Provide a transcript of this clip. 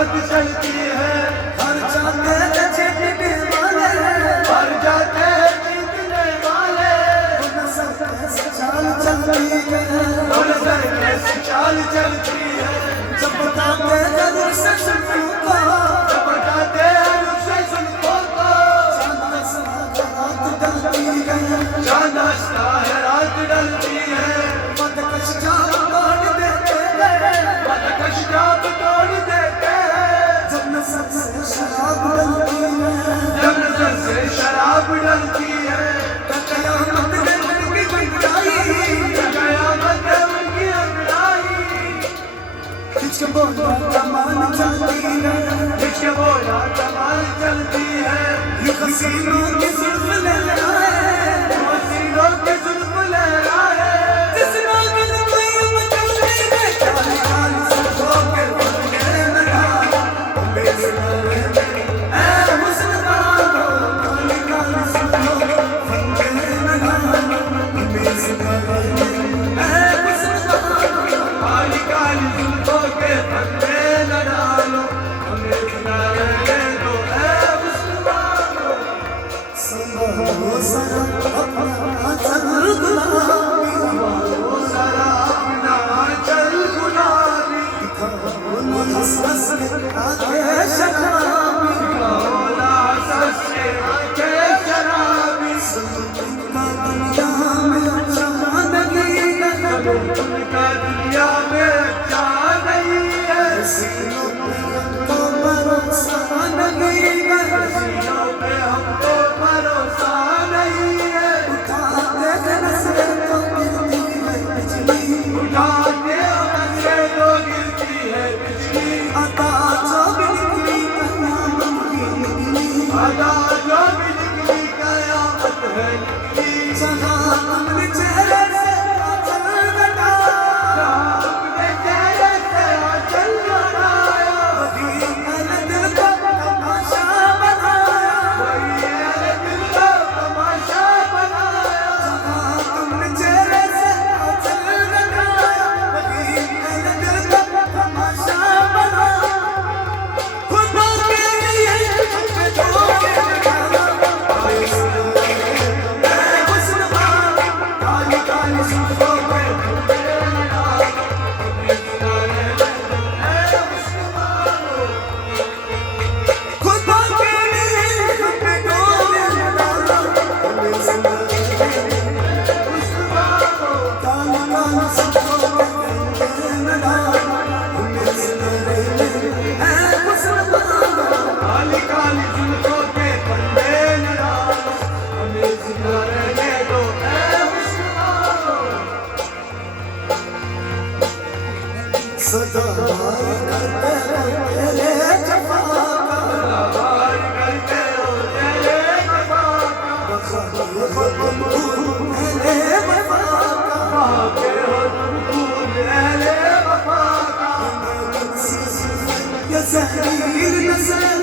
रात चलती है। हर जाते हैं जीतने वाले, हर जाते हैं जीतने वाले। नजर कैसे चाल चलती है, नजर कैसी चाल चलती है। जब बताते जरूर से सुनूं को, जब बताते हैं उससे सुनको को। चांद हंसता है रात डलती है। बदकश जाम तोड़ देते हैं, बदकश जाम तोड़ देते हैं। जब नजर से शराब डलती है, जब नजर से शराब डलती है। कयामत है उनकी अंगड़ाई, कयामत है उनकी अंगड़ाई। किसके बोला कमान चलती है, जिसके बोला कमाल चलती है। ये हसीनों की जुल्फ लहराए, हसीनों की जुल्फ लहराए। जिस नागिन कोई मचलती है, काली काली जुल्फों के फंदे न डालो, मेरे गले में ऐ हुस्न वालो। काली काली जुल्फों के फंदे न डालो, मेरे गले में ऐ हुस्न वालो। काली काली जुल्फों के फंदे न डालो, हमें जिंदा रहने दो ऐ हुस्न वालो। संभलो सरा अपना चल गुलाबी, वो सारा अपना चल गुलाबी। दिखाओ न हंस हंस के आंखें शराबी, बोला सच से आंखें शराबी। उनका दुनिया में अच्छा नहीं है, उनका दुनिया में अच्छा नहीं है। सीनों पे हमको भरोसा नहीं है, सीनों पे हमको भरोसा नहीं है। उठाते हैं नजरें तो गिरती है बिजली, उठाते नजरे तो गिरती है बिजली। अदा जो भी निकली कयामत की निकली, अदा जो भी निकली कयामत है निकली। जहाँ अपने चेहरे से आंचल घटाया, अपने चेहरे से आंचल लगाया। वही मैंने दिल को तमाशा बनाया। वही मेरे दिल को तमाशा बनाया। जहाँ तुमने चेहरे से आंचल घटाया, वही मैंने दिल को तमाशा बनाया। खुदा के लिए मैं धोखे न खाना, ऐ हुस्न वालो, काली काली जुल्फों पे फंदे न डालो, हमें जिंदा रहने दो ऐ हुस्न वालो। खुदा के लिए मैं धोखे न खाना, हमें जिंदा रहने दो। हुस्न वालो। काली काली जुल्फों पे फंदे न डालो, हमें जिंदा रहने दो। ऐ हुस्न वालो, काली काली जुल्फों के फंदे न डालो, हमें जिंदा रहने दो ऐ हुस्न वालो। सदा करते हो तेरे जफा का, आभार करते हो तेरे वफा का। मेरे वफा का, पाके हो तुम खूब अहले वफा का। ये ज़हीर नज़र